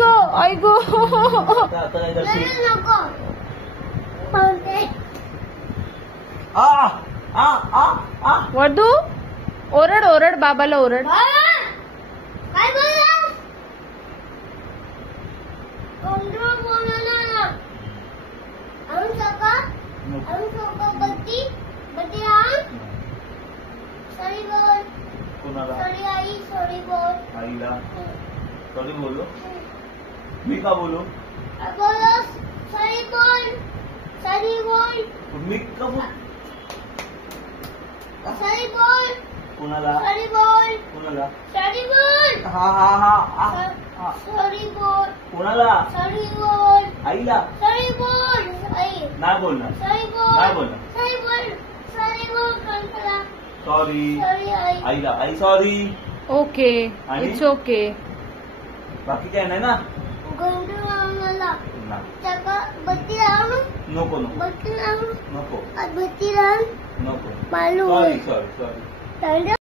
आई गो आता काय करशील? नको पाहते आ आ आ आ वर्धू ओरड ओरड बाबाला ओरड. काय बोलला कोंडो बोलला अरुण सका बत्ती बत्ती आम सॉरी बोल कोणाला? सॉरी आई सॉरी बोल आईला सॉरी बोलो. मी का बोलू? बोलो सॉरी बोल मी का बोल? सॉरी बोल कोणाला? सॉरी बोल कोणाला? सॉरी बोल हा हा हा हा. सॉरी बोल कोणाला? सॉरी बोल आईला सॉरी बोल आई नाही बोलणार. सॉरी बोल नाही बोलणार. सॉरी बोल सॉरी बोल कंकला सॉरी सॉरी आई आईला. आई सॉरी. ओके आणि? It's okay. बाकी काय नाही ना? गोंडू आम्हाला नाही. चका बत्ती राम नको नको बत्ती राम नको बत्ती राम नको. Malu sorry sorry sorry.